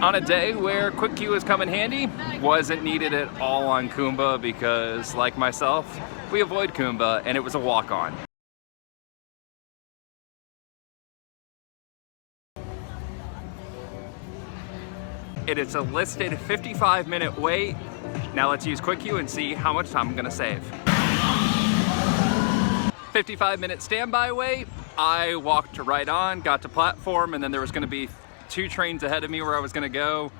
On a day where quick queue has come in handy, wasn't needed at all on Kumba because, like myself, we avoid Kumba and it was a walk-on. It is a listed 55-minute wait. Now let's use quick queue and see how much time I'm gonna save. 55-minute standby wait. I walked right on, got to platform, and then there was gonna be 2 trains ahead of me where I was gonna go,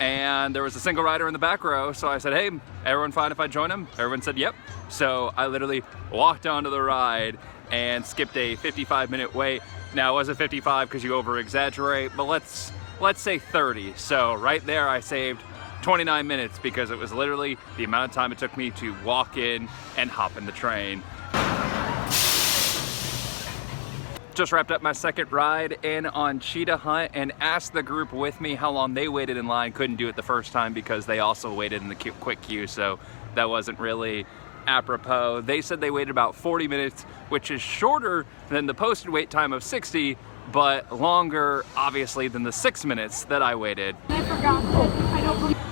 and there was a single rider in the back row, so I said, hey, everyone fine if I join him? Everyone said yep. So I literally walked onto the ride and skipped a 55-minute wait. Now it wasn't 55 because you over-exaggerate, but let's say 30. So right there I saved 29 minutes because it was literally the amount of time it took me to walk in and hop in the train. Just wrapped up my second ride in on Cheetah Hunt and asked the group with me how long they waited in line. Couldn't do it the first time because they also waited in the quick queue, so that wasn't really apropos. They said they waited about 40 minutes, which is shorter than the posted wait time of 60, but longer, obviously, than the 6 minutes that I waited.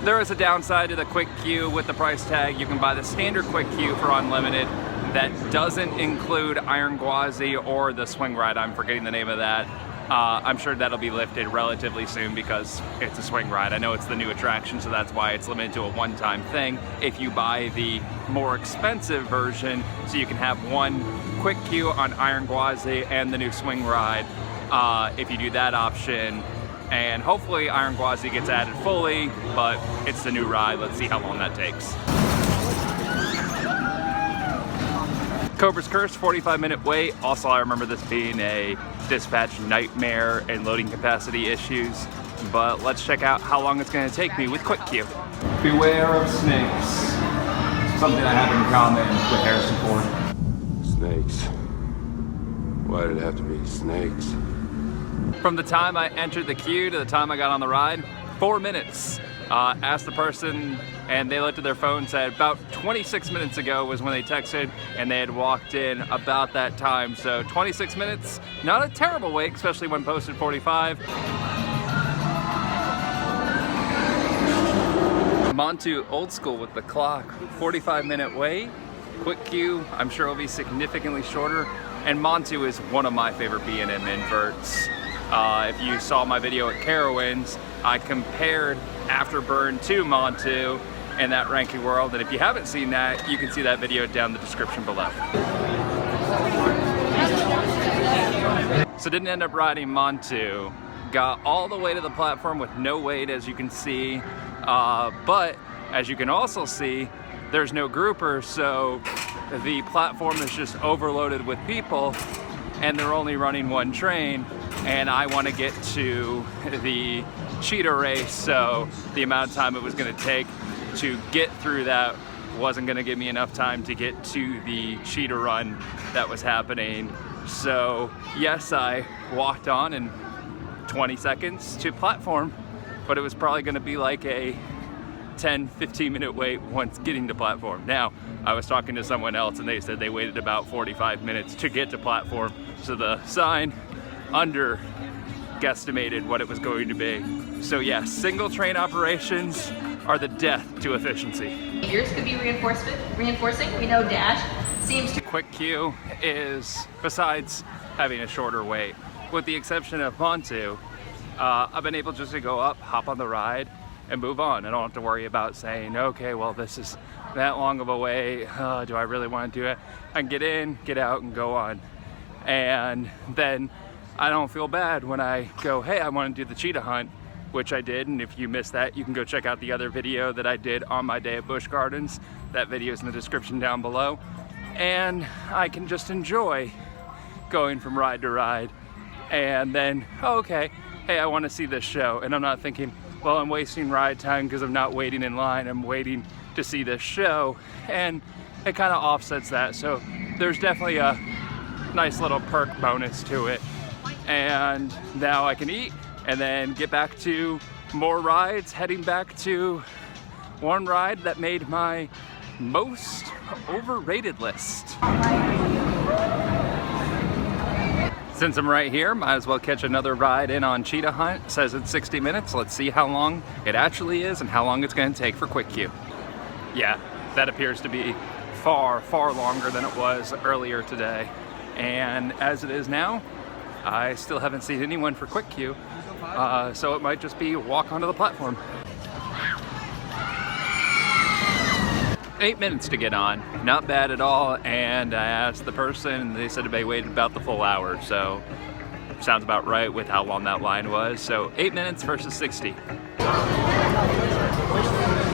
There is a downside to the quick queue with the price tag. You can buy the standard quick queue for unlimited. That doesn't include Iron Gwazi or the swing ride. I'm forgetting the name of that. I'm sure that'll be lifted relatively soon because it's a swing ride. I know it's the new attraction, so that's why it's limited to a one-time thing. If you buy the more expensive version, so you can have one quick queue on Iron Gwazi and the new swing ride, if you do that option, and hopefully Iron Gwazi gets added fully, but it's the new ride. Let's see how long that takes. Cobra's Curse, 45-minute wait. Also, I remember this being a dispatch nightmare and loading capacity issues, but let's check out how long it's going to take me with quick queue. Beware of snakes. Something I have in common with Harrison Ford. Snakes. Why did it have to be snakes? From the time I entered the queue to the time I got on the ride, 4 minutes. Asked the person and they looked at their phone and said about 26 minutes ago was when they texted and they had walked in about that time. So 26 minutes, not a terrible wait, especially when posted 45. Montu old school with the clock, 45-minute wait. Quick queue, I'm sure will be significantly shorter. And Montu is one of my favorite B&M inverts. If you saw my video at Carowinds, I compared Afterburn to Montu in that ranking world, and if you haven't seen that, you can see that video down in the description below. So didn't end up riding Montu, got all the way to the platform with no wait, as you can see, but as you can also see, there's no grouper, so the platform is just overloaded with people and they're only running one train, and I want to get to the Cheetah race, so the amount of time it was going to take to get through that wasn't going to give me enough time to get to the Cheetah run that was happening. So yes, I walked on in 20 seconds to platform, but it was probably going to be like a 10-15 minute wait once getting to platform. Now, I was talking to someone else and they said they waited about 45 minutes to get to platform, so the sign under guesstimated what it was going to be. So yeah, single train operations are the death to efficiency. Yours could be reinforcing. We know Dash seems to. Quick queue is, besides having a shorter wait, with the exception of Montu, I've been able just to go up, hop on the ride, and move on. I don't have to worry about saying, okay, well, this is that long of a wait. Do I really want to do it? I can get in, get out, and go on. And then I don't feel bad when I go, hey, I want to do the Cheetah Hunt, which I did. And if you missed that, you can go check out the other video that I did on my day at Busch Gardens. That video is in the description down below. And I can just enjoy going from ride to ride. And then, oh, okay, hey, I want to see this show. And I'm not thinking, well, I'm wasting ride time because I'm not waiting in line. I'm waiting to see this show. And it kind of offsets that. So there's definitely a nice little perk bonus to it. And now I can eat and then get back to more rides, heading back to one ride that made my most overrated list. Since I'm right here, might as well catch another ride in on Cheetah Hunt. It says it's 60 minutes. Let's see how long it actually is and how long it's going to take for Quick Queue. Yeah, that appears to be far, far longer than it was earlier today. And as it is now, I still haven't seen anyone for Quick Queue, so it might just be walk onto the platform. 8 minutes to get on, not bad at all. And I asked the person, and they said they waited about the full hour, so sounds about right with how long that line was. So 8 minutes versus 60.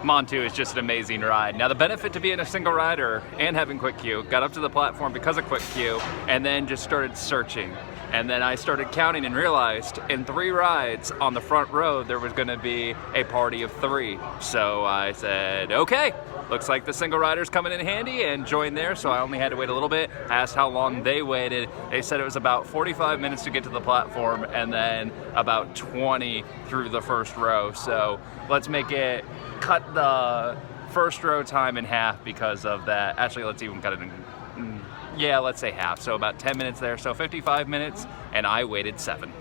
Montu is just an amazing ride. Now the benefit to being a single rider and having Quick Queue, got up to the platform because of Quick Queue, and then just started searching. And then I started counting and realized in 3 rides on the front row, there was gonna be a party of 3. So I said, okay, looks like the single rider's coming in handy, and joined there, so I only had to wait a little bit. Asked how long they waited. They said it was about 45 minutes to get to the platform, and then about 20 through the first row. So let's make it, cut the first row time in half because of that. Actually, let's even cut it in, yeah, let's say half. So about 10 minutes there, so 55 minutes, and I waited 7.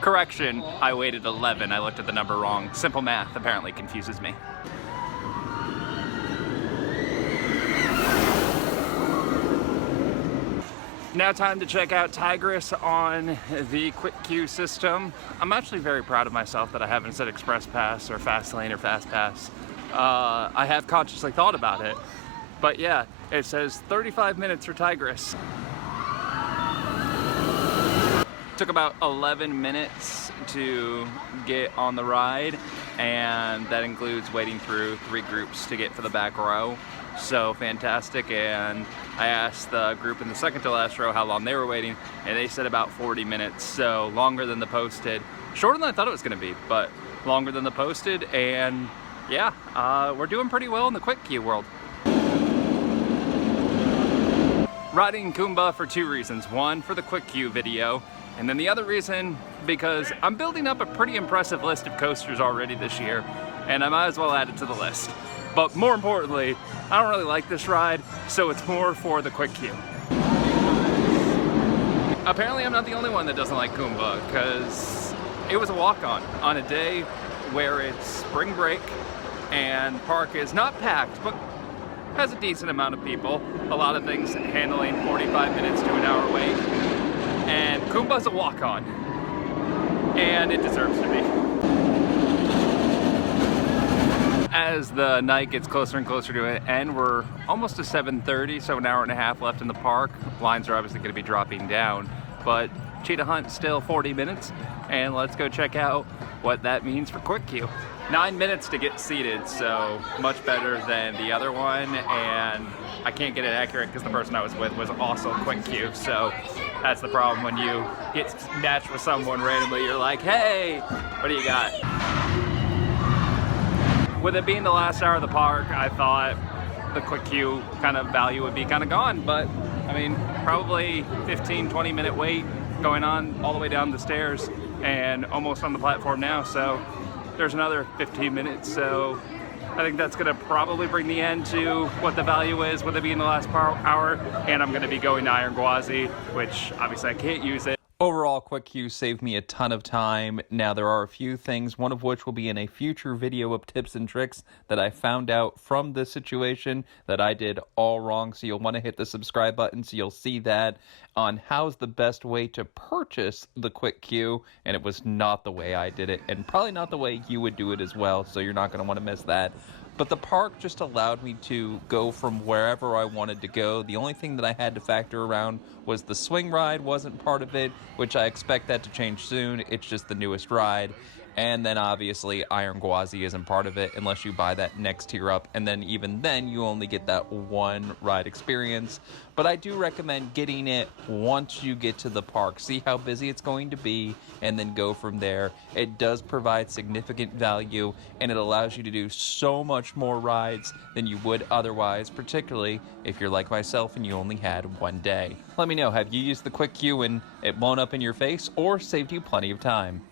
Correction, I waited 11. I looked at the number wrong. Simple math apparently confuses me. Now time to check out Tigris on the Quick Queue system. I'm actually very proud of myself that I haven't said Express Pass or Fast Lane or Fast Pass. I have consciously thought about it, but yeah, it says 35 minutes for Tigris. Took about 11 minutes to get on the ride, and that includes waiting through 3 groups to get for the back row. So fantastic. And I asked the group in the second to last row how long they were waiting, and they said about 40 minutes, so longer than the posted. Shorter than I thought it was going to be, but longer than the posted. And yeah, we're doing pretty well in the Quick Queue world. Riding Kumba for 2 reasons. One, for the Quick Queue video, and then the other reason because I'm building up a pretty impressive list of coasters already this year, and I might as well add it to the list. But more importantly, I don't really like this ride, so it's more for the Quick Queue. Apparently I'm not the only one that doesn't like Kumba, because it was a walk-on on a day where it's spring break and park is not packed, but has a decent amount of people. A lot of things handling 45 minutes to an hour wait. And Kumba's a walk-on, and it deserves to be. As the night gets closer and closer to an end, we're almost to 7:30, so an hour and a half left in the park. Lines are obviously going to be dropping down, but Cheetah Hunt still 40 minutes, and let's go check out what that means for Quick Queue. 9 minutes to get seated, so much better than the other one, and I can't get it accurate because the person I was with was also Quick Queue, so that's the problem when you get matched with someone randomly. You're like, hey, what do you got? With it being the last hour of the park, I thought the Quick Queue kind of value would be kind of gone, but I mean, probably 15-20 minute wait going on all the way down the stairs and almost on the platform now, so there's another 15 minutes, so I think that's gonna probably bring the end to what the value is with it being the last hour, and I'm gonna be going to Iron Gwazi, which obviously I can't use it. Overall, Quick Queue saved me a ton of time. Now, there are a few things, one of which will be in a future video of tips and tricks that I found out from this situation that I did all wrong. So you'll want to hit the subscribe button so you'll see that on how's the best way to purchase the Quick Queue. And it was not the way I did it, and probably not the way you would do it as well. So you're not going to want to miss that. But the park just allowed me to go from wherever I wanted to go. The only thing that I had to factor around was the swing ride wasn't part of it, which I expect that to change soon. It's just the newest ride. And then obviously Iron Gwazi isn't part of it unless you buy that next tier up, and then even then you only get that one ride experience. But I do recommend getting it once you get to the park. See how busy it's going to be and then go from there. It does provide significant value, and it allows you to do so much more rides than you would otherwise, particularly if you're like myself and you only had one day. Let me know, have you used the Quick Queue and it blown up in your face or saved you plenty of time?